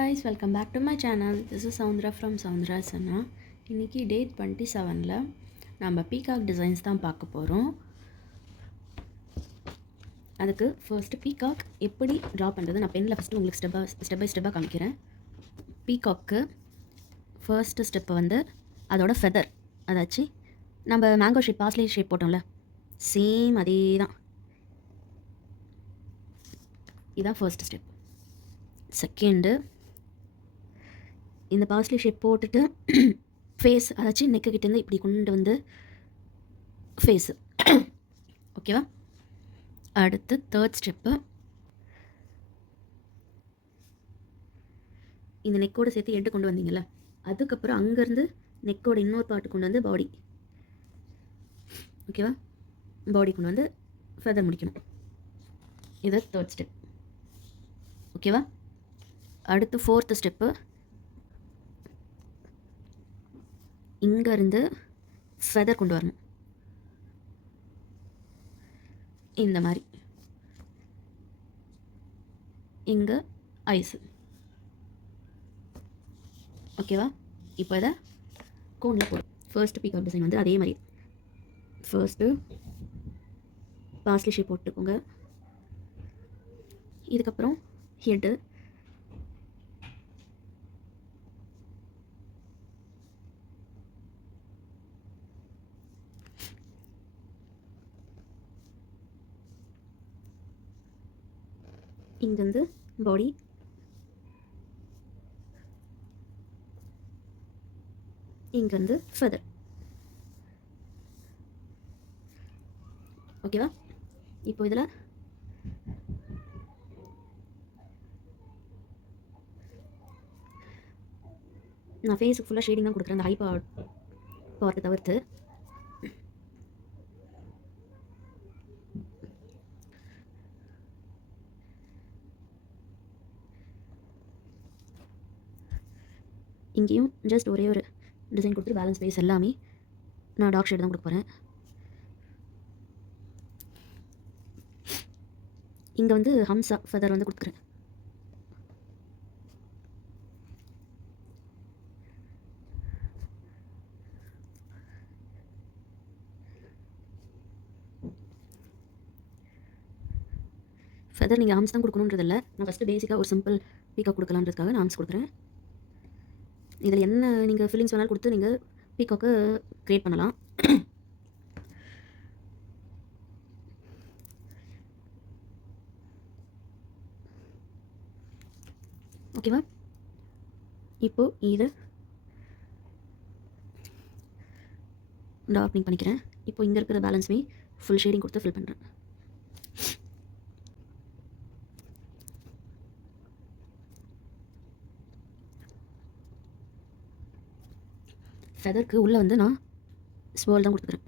guys, welcome back to my channel. This is Soundra from Soundra Sana. இன்னைக்கு டே 27ல நம்ம peacock designs தான் பார்க்க போகிறோம். அதுக்கு ஃபர்ஸ்ட்டு பீகாக் எப்படி ட்ரா பண்ணுறது நான் பெனில் ஃபஸ்ட்டு உங்களுக்கு ஸ்டெப் பை ஸ்டெப்பாக காமிக்கிறேன். பீகாக்கு ஃபர்ஸ்ட்டு ஸ்டெப்பு வந்து அதோட ஃபெதர், அதாச்சு நம்ம மேங்கோ ஷேப் பாஸ்லி ஷேப் போட்டோம்ல, சேம் அதே தான். இதுதான் ஃபர்ஸ்ட் ஸ்டெப். செகண்டு, இந்த பாஸ்லி ஷேப் போட்டுட்டு ஃபேஸ், அதாச்சும் நெக்கு கிட்டேருந்து இப்படி கொண்டு வந்து ஃபேஸு, ஓகேவா? அடுத்து தேர்ட் ஸ்டெப்பு, இந்த நெக்கோடு சேர்த்து எட்டு கொண்டு வந்தீங்கல்ல, அதுக்கப்புறம் அங்கேருந்து நெக்கோட இன்னொரு பாட்டு கொண்டு வந்து பாடி, ஓகேவா? பாடி கொண்டு வந்து ஃபெதர் முடிக்கணும். இது தேர்ட் ஸ்டெப், ஓகேவா? அடுத்து ஃபோர்த்து ஸ்டெப்பு, இங்கேருந்து ஃபெதர் கொண்டு வரணும் இந்த மாதிரி. இங்கே ஐஸு, ஓகேவா? இப்போ இதை கோனில் போடும். ஃபர்ஸ்ட்டு பீகாக் டிசைன் வந்து அதே மாதிரி ஃபர்ஸ்ட்டு பாஸ்லி ஷேப் போட்டுக்கோங்க. இதுக்கப்புறம் ஹெட்டு, இங்கேருந்து பாடி, இங்கேருந்து ஃபெதர், ஓகேவா? இப்போ இதில் நான் ஃபேஸுக்கு ஃபுல்லாக ஷேடிங் தான் கொடுக்குறேன், அந்த ஹை பார்ட்டை தவிர்த்து. இங்கேயும் ஜஸ்ட் ஒரே ஒரு டிசைன் கொடுத்து பேலன்ஸ் பேஸ் எல்லாமே நான் டார்க் ஷேட் தான் கொடுக்க போகிறேன். இங்கே வந்து ஹம்சா ஃபெதர் வந்து கொடுக்குறேன். ஃபெதர் நீங்கள் ஹம்ஸ் தான் கொடுக்கணுன்றதில்ல, நான் ஃபஸ்ட்டு பேசிக்காக ஒரு சிம்பிள் பீக்காக் கொடுக்கலான்றதுக்காக நான் ஹம்ஸ் கொடுக்குறேன். இதில் என்ன நீங்கள் ஃபில்லிங்ஸ் வேணாலும் கொடுத்து நீங்கள் பீகாக்கை க்ரியேட் பண்ணலாம். ஓகேவா? இப்போது இதை டார்க்னிங் பண்ணிக்கிறேன். இப்போ இங்கே இருக்கிற பேலன்ஸுமே ஃபுல் ஷேடிங் கொடுத்து ஃபில் பண்ணுறேன். ஃபெதருக்கு உள்ளே வந்து நான் ஸ்வால் தான் கொடுத்துக்கிறேன்.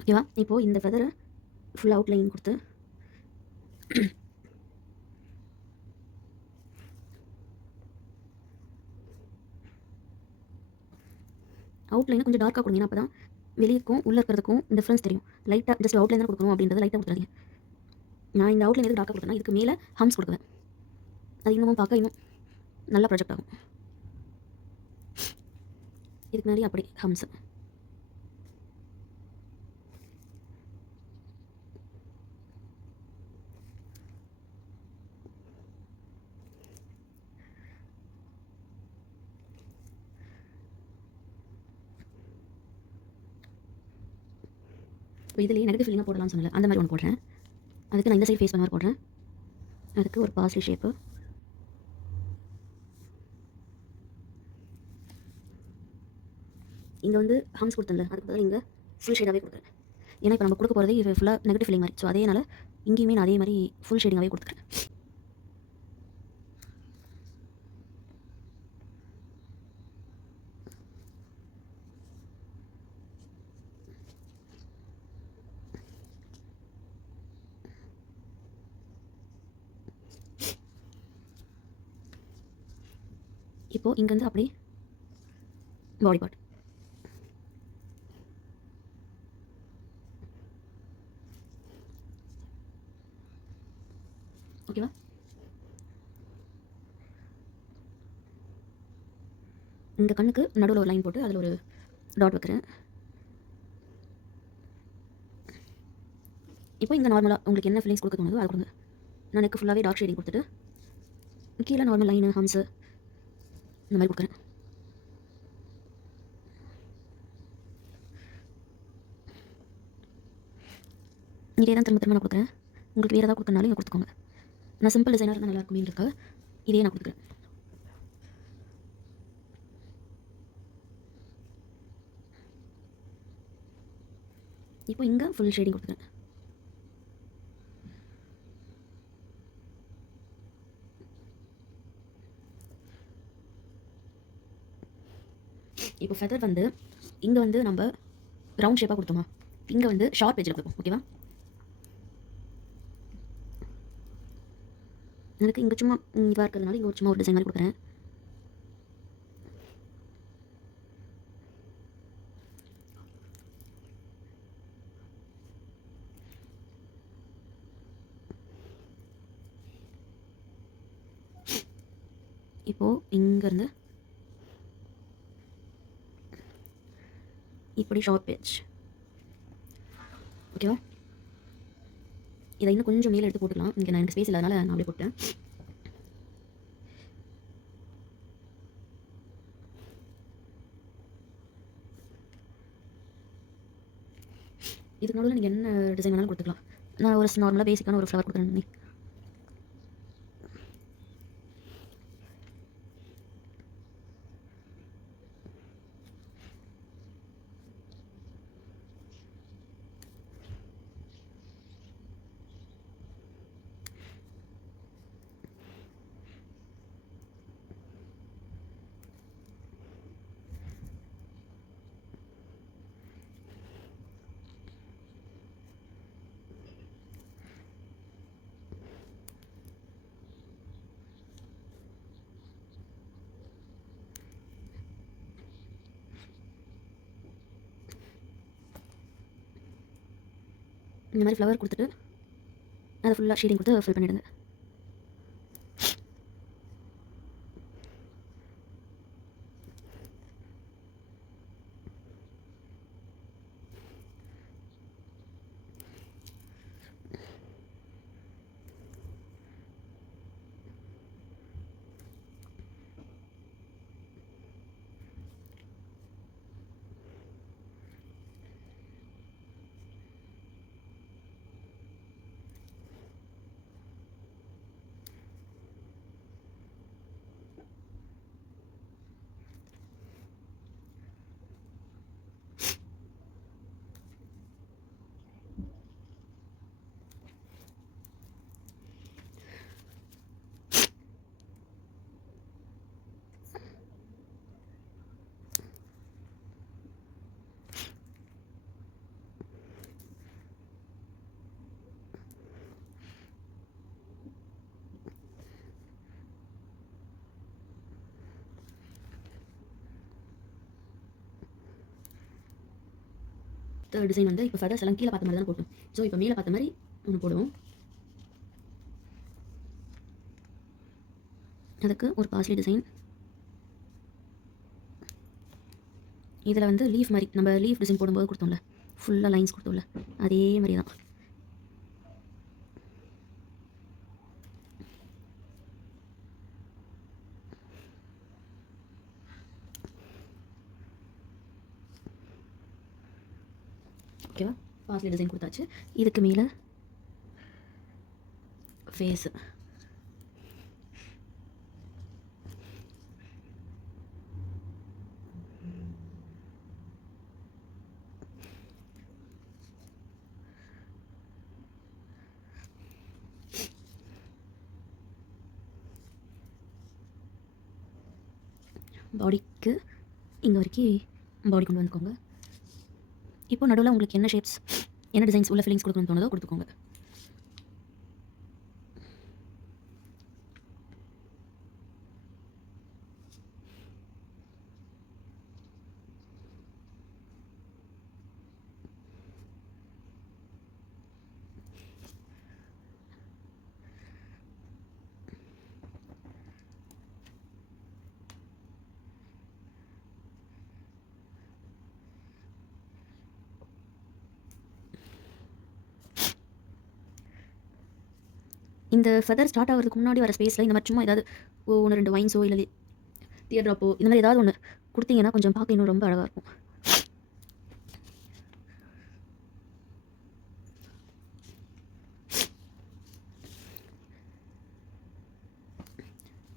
ஓகேவா? இப்போது இந்த ஃபெதரை ஃபுல் அவுட்லைன் கொடுத்து அவுட்லைனை கொஞ்சம் டார்க்காக கொடுங்க, அப்போ தான் வெளியிருக்கும் உள்ளே இருக்கிறதுக்கும் டிஃப்ரென்ஸ் தெரியும். லைட்டாக ஜஸ்ட் அவுட்லைன் தான் கொடுக்கணும் அப்படின்றத லைட்டாக கொடுத்துறாதீங்க. நான் இந்த அவுட்லைன் எதுக்கு டார்க்காக கொடுத்தேன்னா, இதுக்கு மேலே ஹம்ஸ் கொடுக்குவேன், அது இன்னமும் பார்க்க இன்னும் நல்லா ப்ரொஜெக்ட் ஆகும். இதுக்கு முன்னாடி அப்படி ஹம்ஸ். இப்போ இதுலேயே நெகட்டிவ் ஃபில்லிங்காக போடலாம்னு சொன்னல, அந்த மாதிரி ஒன்று போடுறேன். அதுக்கு நான் இந்த சைட் ஃபேஸ் பண்ண மாதிரி போடுறேன். அதுக்கு ஒரு பாஸ்லி ஷேப்பு, இங்கே வந்து ஹம்ஸ் கொடுத்தல, அதுக்கு பதில் இங்கே ஃபுல் ஷேடாகவே கொடுக்குறேன். ஏன்னா இப்போ நம்ம கொடுக்க போகிறது இது ஃபுல்லாக நெகட்டிவ் ஃபில்லிங் மாதிரி, ஸோ அதேனால இங்கேயுமே நான் அதே மாதிரி ஃபுல் ஷேடிங்காகவே கொடுத்துக்கிறேன். இப்போது இங்கேருந்து அப்படியே பாடி பார்ட், ஓகேவா? இந்த கண்ணுக்கு நடுவில் ஒரு லைன் போட்டு அதில் ஒரு டாட் வைக்கிறேன். இப்போ இங்கே நார்மலாக உங்களுக்கு என்ன ஃபில்லிங்ஸ் கொடுக்க தோணுதோ அதை கொடுங்க. நான் எனக்கு ஃபுல்லாகவே டார்க் ஷேடிங் கொடுத்துட்டு கீழே நார்மல் லைனு ஹம்ஸு இந்த மாதிரி கொடுக்குறேன். இதே தான் திரும்ப திரும்ப நான் கொடுக்குறேன். உங்களுக்கு வேறு ஏதாவது கொடுக்கறனாலும் இங்கே கொடுத்துக்கோங்க. நான் சிம்பிள் டிசைனாக இருந்தால் நல்லா இருக்குமேன்றதுக்காக இதே நான் கொடுக்குறேன். இப்போ இங்கே ஃபுல் ஷேடிங் கொடுத்துக்கிறேன். இப்போ ஃபெதர் வந்து இங்கே வந்து நம்ம ரவுண்ட் ஷேப்பாக கொடுத்தோமா, இங்கே வந்து ஷார்ப் எஜ்ஜில் கொடுப்போம். ஓகேவா? எனக்கு இங்கே சும்மா இதாக இருக்கிறதுனால இங்கே சும்மா ஒரு டிசைன் மாதிரி கொடுக்குறேன். இப்போது இங்கேருந்து இப்படி ஷார்ப் எட்ஜ். ஓகேவா? இதை இன்னும் கொஞ்சம் மேலே எடுத்து போட்டுக்கலாம். இங்கே நான் எனக்கு ஸ்பேஸ் இல்லாதனால நான் அப்படியே போட்டேன். இதுக்கு நடுவில் நீங்கள் என்ன டிசைன் வேணாலும் கொடுத்துக்கலாம். நான் ஒரு நார்மலாக பேசிக்கான ஒரு ஃப்ளவர் கொடுக்குறேன். இந்த மாதிரி ஃப்ளவர் கொடுத்துட்டு அதை ஃபுல்லாக ஷேடிங் கொடுத்து ஃபில் பண்ணிவிடுங்க. தேர்ட் டிசைன் வந்து இப்போ ஃபெதர்ஸ் எல்லாம் கீழே பார்த்த மாதிரி தான் போட்டோம். ஸோ இப்போ மேலே பார்த்த மாதிரி ஒன்று போடுவோம். அதுக்கு ஒரு பாஸ்லி டிசைன். இதில் வந்து லீஃப் மாதிரி நம்ம லீஃப் டிசைன் போடும்போது கொடுத்தோம்ல, ஃபுல்லாக லைன்ஸ் கொடுத்தோம்ல, அதே மாதிரி தான். ஓகேவா? பாஸ்லி டிசைன் கொடுத்தாச்சு. இதுக்கு மேலே ஃபேஸு. பாடிக்கு இங்கே வரைக்கும் பாடி கொண்டு வந்துக்கோங்க. இப்போ நடுவில் உங்களுக்கு என்ன ஷேப்ஸ் என்ன டிசைன்ஸ் உள்ள ஃபில்லிங்ஸ் கொடுக்கணும்னு தோணுதோ கொடுத்துக்கோங்க. இந்த ஃபெதர் ஸ்டார்ட் ஆகிறதுக்கு முன்னாடி வர ஸ்பேஸில் இந்த மாதிரி சும்மா ஏதாவது 1-2 வைன்ஸோ இல்லை டியர் ட்ராப்போ இந்த மாதிரி ஏதாவது ஒன்று கொடுத்தீங்கன்னா கொஞ்சம் பார்க்க இன்னும் ரொம்ப அழகாக இருக்கும்.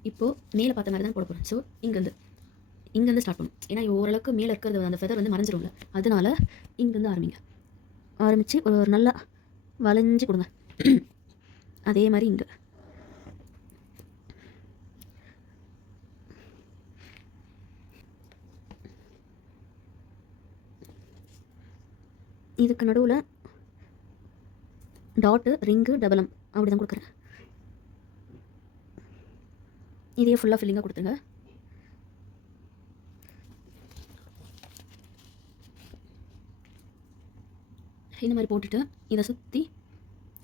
இப்போது மேலே பார்த்த மாதிரி தான் போட போகிறேன். ஸோ இங்கேருந்து ஸ்டார்ட் பண்ணும். ஏன்னா ஓரளவுக்கு மேலே இருக்கிறது அந்த ஃபெதர் வந்து மறைஞ்சிரும்ல, அதனால இங்கேருந்து ஆரம்பித்து ஒரு நல்லா வளைஞ்சு கொடுங்க. அதே மாதிரி இங்கே இதுக்கு நடுவில் டாட்டு, ரிங்கு, டபுளம் அப்படி தான் கொடுக்குறேன். இதே ஃபுல்லாக ஃபில்லிங்காக கொடுத்துருங்க. இந்த மாதிரி போட்டுட்டு இதை சுற்றி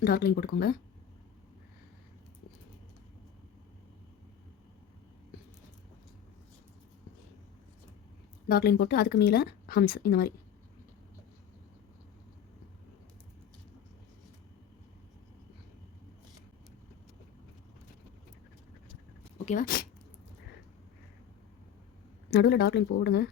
டார்க் லைன் போட்டுக்கோங்க. டார்க் லைன் போட்டு அதுக்கு மேலே ஹம்ஸ் இந்த மாதிரி. ஓகேவா? நடுவில் டார்க் லைன் போடுங்க.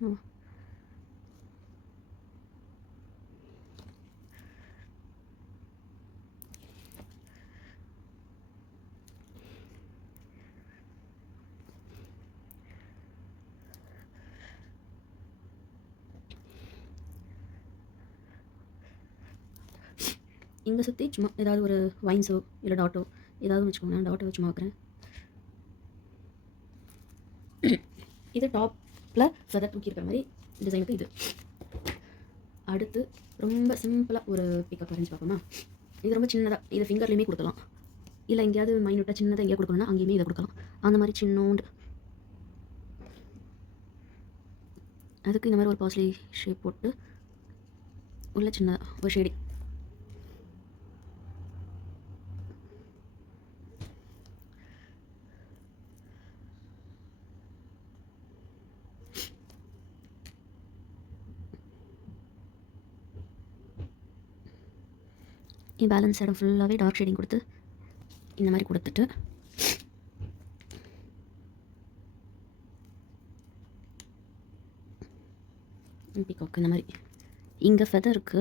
இங்கே சுற்றி சும்மா ஏதாவது ஒரு வைன்ஸோ இல்லை டாட்டோ ஏதாவது வச்சுக்கோங்க. நான் டாட்டோ சும்மா வைக்கிறேன். இது டாப்பில் ஃபெதர் தூக்கி இருக்கிற மாதிரி டிசைனுக்கு இது. அடுத்து ரொம்ப சிம்பிளாக ஒரு பிக்கப் வரைஞ்சி பார்ப்போமா? இது ரொம்ப சின்னதாக, இது ஃபிங்கர்லேயுமே கொடுக்கலாம், இல்லை எங்கேயாவது மைனூட்டாக சின்னதாக எங்கேயா கொடுக்கணும்னா அங்கேயுமே இதை கொடுக்கலாம். அந்த மாதிரி சின்னோண்டு அதுக்கு இந்த மாதிரி ஒரு பாஸ்லி ஷேப் போட்டு உள்ள சின்னதாக ஒரு ஷேடிங். பேலன்ஸ் இடம் ஃபுல்லாகவே டார்க் ஷேடிங் கொடுத்து இந்த மாதிரி கொடுத்துட்டு பீகாக் இந்த மாதிரி இங்கே ஃபெதருக்கு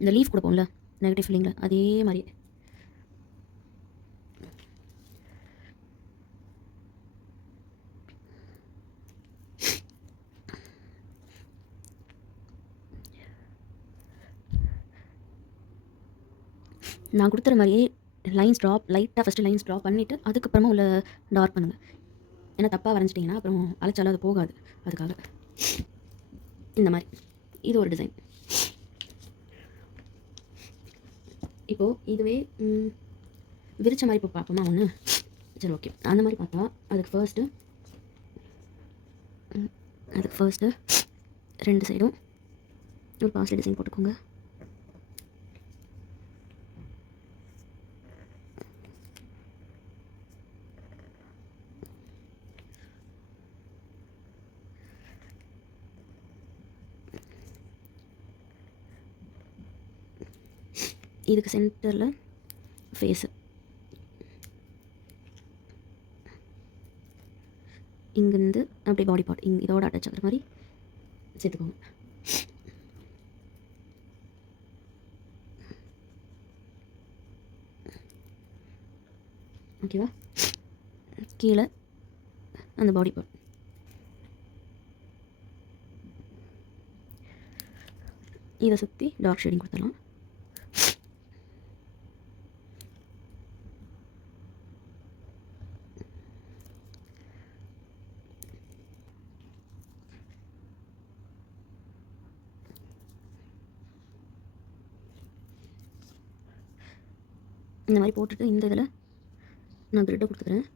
இந்த லீஃப் கொடுப்போம்ல நெகட்டிவ் ஃபீலிங்கில், அதே மாதிரி நான் கொடுத்துற மாதிரியே லைன்ஸ் லைட்டாக ஃபஸ்ட்டு லைன்ஸ் ட்ராப் பண்ணிவிட்டு அதுக்கப்புறமா உள்ள டார்க் பண்ணுங்கள். ஏன்னா தப்பாக வரைஞ்சிட்டிங்கன்னா அப்புறம் அழைச்சாலும் அது போகாது. அதுக்காக இந்த மாதிரி இது ஒரு டிசைன். இப்போது இதுவே விரிச்ச மாதிரி இப்போ பார்ப்போமா ஒன்று? சரி, ஓகே. அந்த மாதிரி பார்த்தா அதுக்கு ஃபர்ஸ்ட்டு 2 சைடும் ஒரு பாஸ்லி டிசைன் போட்டுக்கோங்க. இதுக்கு சென்டரில் ஃபேஸு, இங்கேருந்து அப்படியே பாடி பார்ட் இதோட அட்டாச் ஆகிற மாதிரி சேர்த்துக்கோங்க. ஓகேவா? கீழே அந்த பாடி பார்ட் இதை சுற்றி டார்க் ஷேடிங் கொடுத்துடலாம். இந்த மாதிரி போட்டுட்டு இந்த இதில் நான் கிரிட்டை கொடுத்துக்கிறேன்.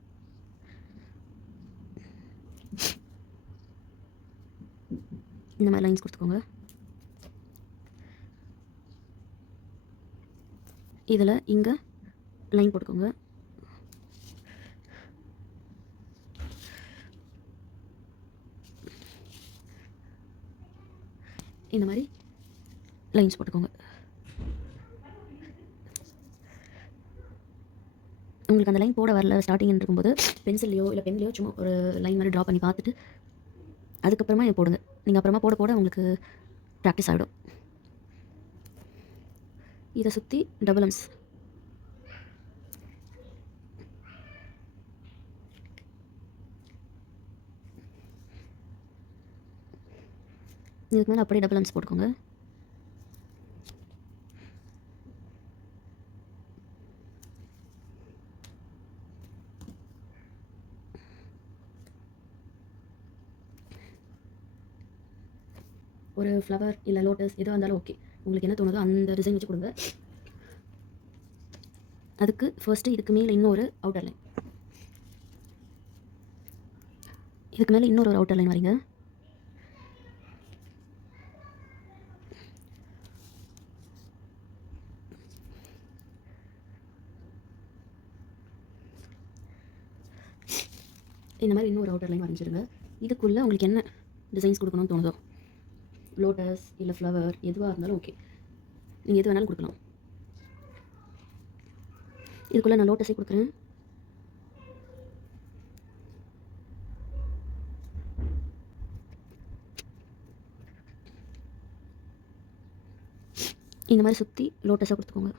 இந்த மாதிரி லைன்ஸ் கொடுத்துக்கோங்க. இதில் இங்கே லைன் போட்டுக்கோங்க. இந்த மாதிரி லைன்ஸ் போட்டுக்கோங்க. உங்களுக்கு அந்த லைன் போட வரல ஸ்டார்டிங் இருக்கும்போது பென்சில்லையோ இல்லை பென்லையோ சும்மா ஒரு லைன் மாதிரி ட்ரா பண்ணி பார்த்துட்டு அதுக்கப்புறமா போடுங்க. நீங்கள் அப்புறமா போட போட உங்களுக்கு ப்ராக்டிஸ் ஆகிடும். இதை சுற்றி டபுள் எம்ஸ் இதுக்கு மேலே அப்படியே டபுள் எம்ஸ் போட்டுக்கோங்க. ஒரு ஃப்ளவர் இல்லை லோட்டஸ் எதுவாக இருந்தாலும் ஓகே, உங்களுக்கு என்ன தோணுதோ அந்த டிசைன் வச்சு கொடுங்க. அதுக்கு ஃபர்ஸ்ட்டு இதுக்கு மேலே இன்னொரு அவுட்டர் லைன், இதுக்கு மேலே இன்னொரு அவுட்டர் லைன் வரீங்க. இந்த மாதிரி இன்னொரு அவுட்டர் லைன் வரைஞ்சிருங்க. இதுக்குள்ளே உங்களுக்கு என்ன டிசைன்ஸ் கொடுக்கணும்னு தோணுதோ, லோட்டஸ் இல்லை ஃப்ளவர் எதுவாக இருந்தாலும் ஓகே, நீங்கள் எது வேணாலும் கொடுக்கலாம். இதுக்குள்ளே நான் லோட்டஸே கொடுக்குறேன். இந்த மாதிரி சுற்றி லோட்டஸாக கொடுத்துக்கோங்க.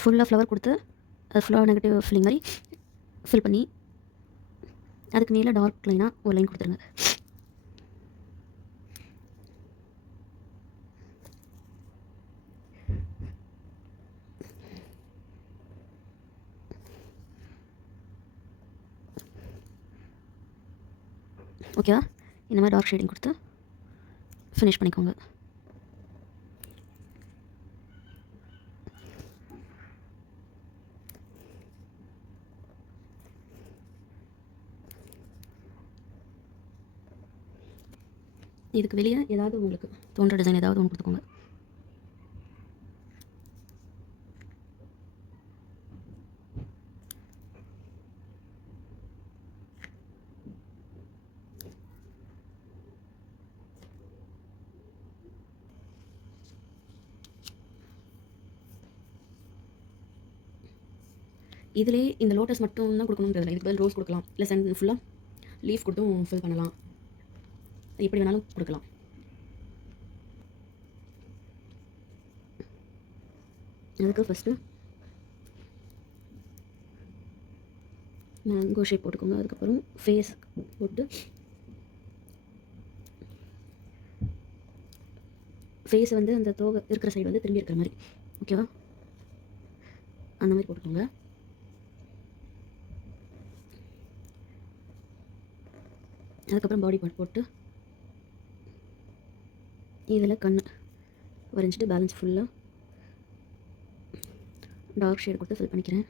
ஃபுல்லாக ஃப்ளவர் கொடுத்து அது ஃபுல்லாக நெகட்டிவ் ஃபில்லிங் மாதிரி ஃபில் பண்ணி அதுக்கு மேலே டார்க் லைனாக ஒரு லைன் கொடுத்துருங்க. ஓகேவா? இந்த மாதிரி டார்க் ஷேடிங் கொடுத்து ஃபினிஷ் பண்ணிக்கோங்க. இதுக்கு வெளியே ஏதாவது உங்களுக்கு தோன்ற டிசைன் ஏதாவது ஒன்று கொடுத்துக்கோங்க. இதிலே இந்த லோட்டஸ் மட்டும் தான் கொடுக்கணுன்றது, இதுக்கு பதில் ரோஸ் கொடுக்கலாம், இல்லை சென்ட் ஃபுல்லாக லீஃப் கொடுத்தும் ஃபில் பண்ணலாம், எப்படி வேணாலும் கொடுக்கலாம். அதுக்கு ஃபஸ்ட்டு மேங்கோ ஷேப் போட்டுக்கோங்க. அதுக்கப்புறம் ஃபேஸ் போட்டு ஃபேஸ் வந்து அந்த தோகை இருக்கிற சைடு வந்து திரும்பி இருக்கிற மாதிரி, ஓகேவா? அந்த மாதிரி போட்டுக்கோங்க. அதுக்கப்புறம் பாடி பார்ட் போட்டு இதில் கண் வரைஞ்சிட்டு பேலன்ஸ் ஃபுல்லாக டார்க் ஷேட் கொடுத்து ஃபில் பண்ணிக்கிறேன்.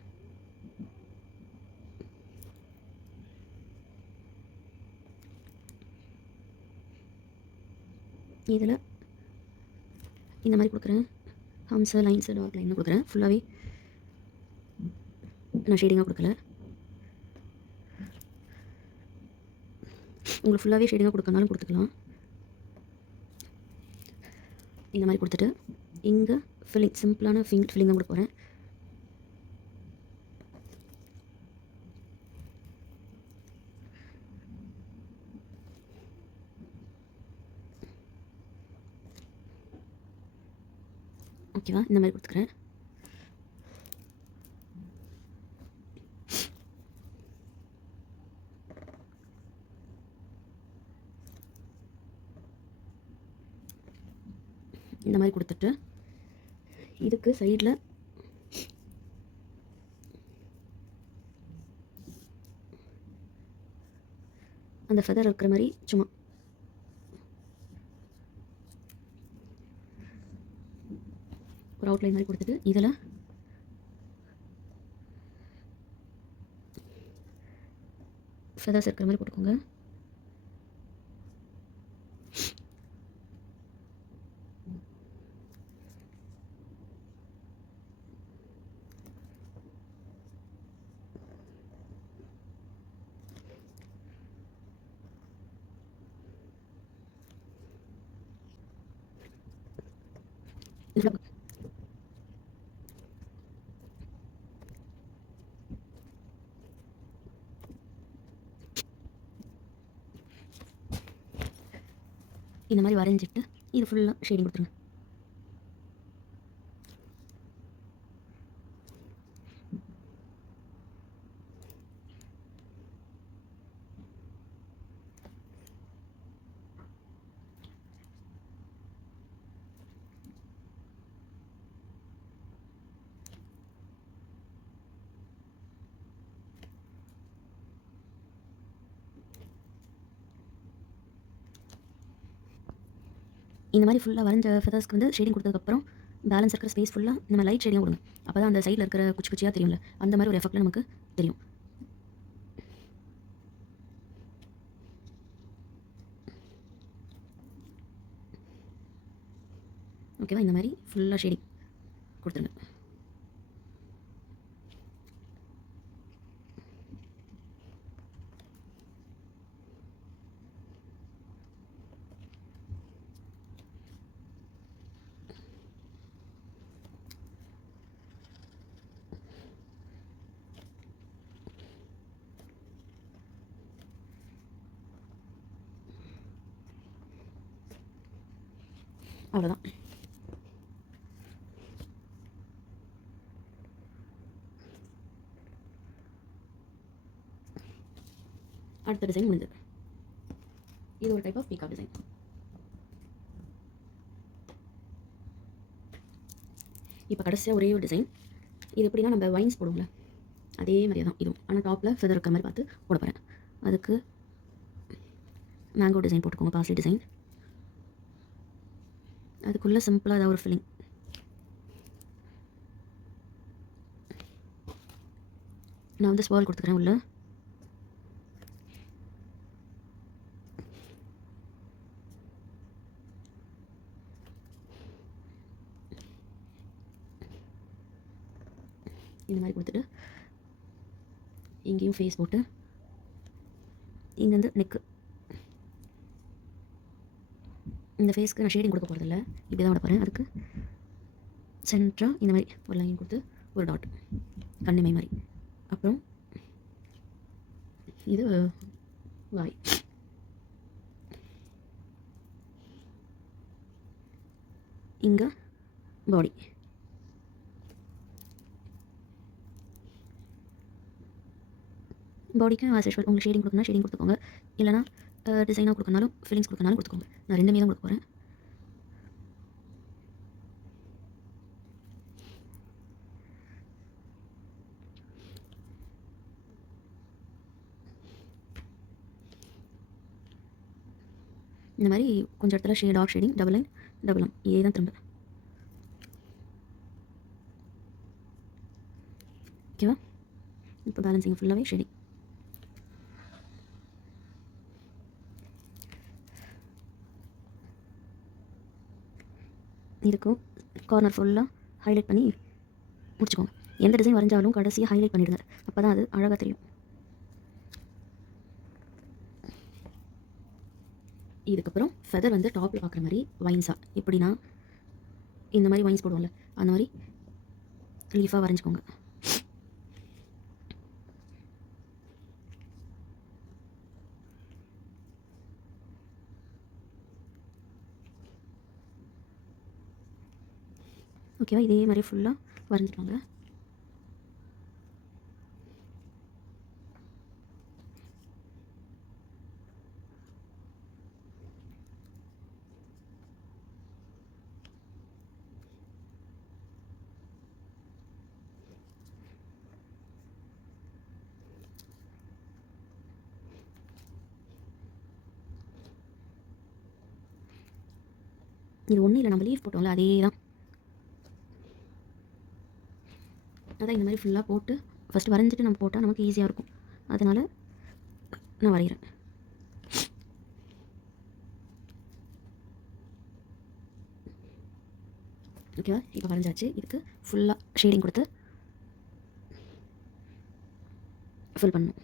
இதில் இந்த மாதிரி கொடுக்குறேன். ஹம்ஸு லைன்ஸு டார்க் லைன் கொடுக்குறேன். ஃபுல்லாகவே நான் ஷேடிங்காக கொடுக்கல. உங்களுக்கு ஃபுல்லாகவே ஷேடிங்காக கொடுக்கறனாலும் கொடுத்துக்கலாம். இந்த மாதிரி கொடுத்துட்டு இங்கே ஃபில்லிங் சிம்பிளான ஃபில்லிங் தான் கொடுக்க போகிறேன். ஓகேவா? இந்த மாதிரி கொடுத்துக்கிறேன். இந்த மாதிரி கொடுத்துட்டு இதுக்கு சைடில் அந்த ஃபெதர் இருக்கிற மாதிரி சும்மா ஒரு அவுட்லைன் மாதிரி கொடுத்துட்டு இதில் ஃபெதர்ஸ் இருக்கிற மாதிரி போட்டுக்கோங்க. இந்த மாதிரி வரைஞ்சிட்டு இது ஃபுல்லாக ஷேடிங் கொடுத்துருங்க. இந்த மாதிரி ஃபுல்லாக வரைஞ்ச ஃபெதர்ஸ்க்கு வந்து ஷேடிங் கொடுத்ததுக்கப்புறம் பேலன்ஸ் இருக்கிற ஸ்பேஸ் ஃபுல்லாக நம்ம லைட் ஷேடிங் கொடுங்க. அப்போ தான் அந்த சைடில் இருக்கிற குச்சி குச்சியாக தெரியும்ல, அந்த மாதிரி ஒரு எஃபெக்டில் நமக்கு தெரியும். ஓகேவா? இந்த மாதிரி ஃபுல்லாக ஷேடிங் கொடுத்துருங்க. அவ்வளோதான். அடுத்த டிசைன் முடிஞ்சது. இது ஒரு டைப் ஆஃப் பீகாக் டிசைன். இப்போ கடைசியாக ஒரே ஒரு டிசைன். இது எப்படின்னா நம்ம வைன்ஸ் போடுவோம்ல, அதே மாதிரியே தான் இதுவும். ஆனால் டாப்பில் ஃபெதர் இருக்கிற மாதிரி பார்த்து போட போகிறேன். அதுக்கு மேங்கோ டிசைன் போட்டுக்கோங்க, பாஸ்லி டிசைன். அதுக்குள்ளே சிம்பிளாக ஏதாவது ஒரு ஃபில்லிங். நான் வந்து ஸ்பால் கொடுத்துக்கிறேன் உள்ள. இந்த மாதிரி கொடுத்துட்டு இங்கேயும் ஃபேஸ் போட்டு இங்கேருந்து நெக்கு. இந்த ஃபேஸ்க்கு நான் ஷேடிங் கொடுக்க போகிறதில்ல, இப்படி தான் விட போகிறேன். அதுக்கு சென்டராக இந்த மாதிரி ஒரு லைன் கொடுத்து ஒரு டாட் கண்ணிமை மாதிரி. அப்புறம் இது வாய். இங்கே பாடி. பாடிக்கு ஆஸ் யூஷுவல் உங்களுக்கு ஷேடிங் கொடுக்கணும்னா ஷேடிங் கொடுத்துக்கோங்க, இல்லைனா டிசைனாக கொடுக்கனாலும் ஃபில்லிங்ஸ் கொடுக்கனாலும் கொடுத்துக்கோங்க. நான் ரெண்டுமே தான் கொடுக்க போகிறேன். இந்த மாதிரி கொஞ்சம் இடத்துல dark shading, double line, double line, இதே தான் திரும்ப. ஓகேவா? இப்போ பேலன்சிங் ஃபுல்லாகவே ஷேடிங். இருக்கும் கார்னர் ஃபுல்லாக ஹைலைட் பண்ணி முடிச்சுக்கோங்க. எந்த டிசைன் வரைஞ்சாலும் கடைசியாக ஹைலைட் பண்ணிவிடுங்க, அப்போ தான் அது அழகாக தெரியும். இதுக்கப்புறம் ஃபெதர் வந்து டாப்பில் பார்க்குற மாதிரி வைன்ஸாக, எப்படின்னா இந்த மாதிரி வைன்ஸ் போடுவோம்ல, அந்த மாதிரி லீஃபாக வரைஞ்சிக்கோங்க. ஓகேவா? இதே மாதிரி ஃபுல்லாக வரைஞ்சிக்கோங்க. இது ஒன்றும் இல்லை, நம்ம லீஃப் போட்டோம்ல அதே தான். அதான் இந்த மாதிரி ஃபுல்லாக போட்டு ஃபஸ்ட்டு வரைஞ்சிட்டு நம்ம போட்டால் நமக்கு ஈஸியாக இருக்கும். அதனால் நான் வரைகிறேன். ஓகேவா? இப்போ வரைஞ்சாச்சு. இதுக்கு ஃபுல்லாக ஷேடிங் கொடுத்து ஃபில் பண்ணணும்.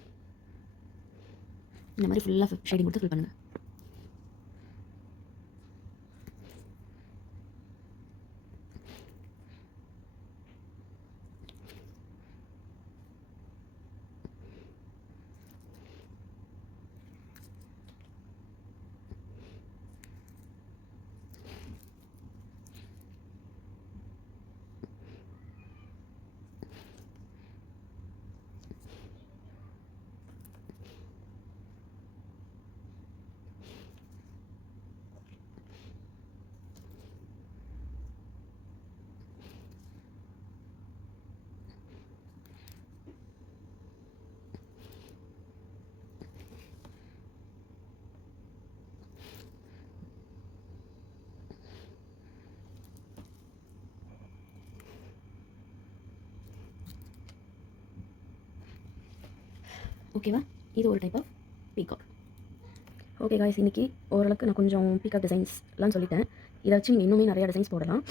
இந்த மாதிரி ஃபுல்லாக ஷேடிங் கொடுத்து ஃபில் பண்ணுங்கள். ஓகேவா? இது ஒரு type of peacock. Okay guys, இன்றைக்கி ஓரளவுக்கு நான் கொஞ்சம் பீகாக் டிசைன்ஸ்லாம் சொல்லிட்டேன். இதை வச்சு நீங்கள் இன்னுமே நிறையா டிசைன்ஸ் போடலாம்.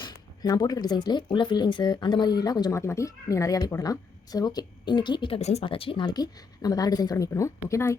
நான் போட்டிருக்க டிசைன்ஸ்லேயே உள்ள ஃபில்லிங்ஸு அந்த மாதிரிலாம் கொஞ்சம் மாற்றி மாற்றி நீங்கள் நிறையாவே போடலாம். சரி, ஓகே, இன்றைக்கி பீகாக் டிசைன்ஸ் பார்த்தாச்சு. நாளைக்கு நம்ம வேறு டிசைன்ஸோட மீட் பண்ணுவோம். ஓகே, பாய்.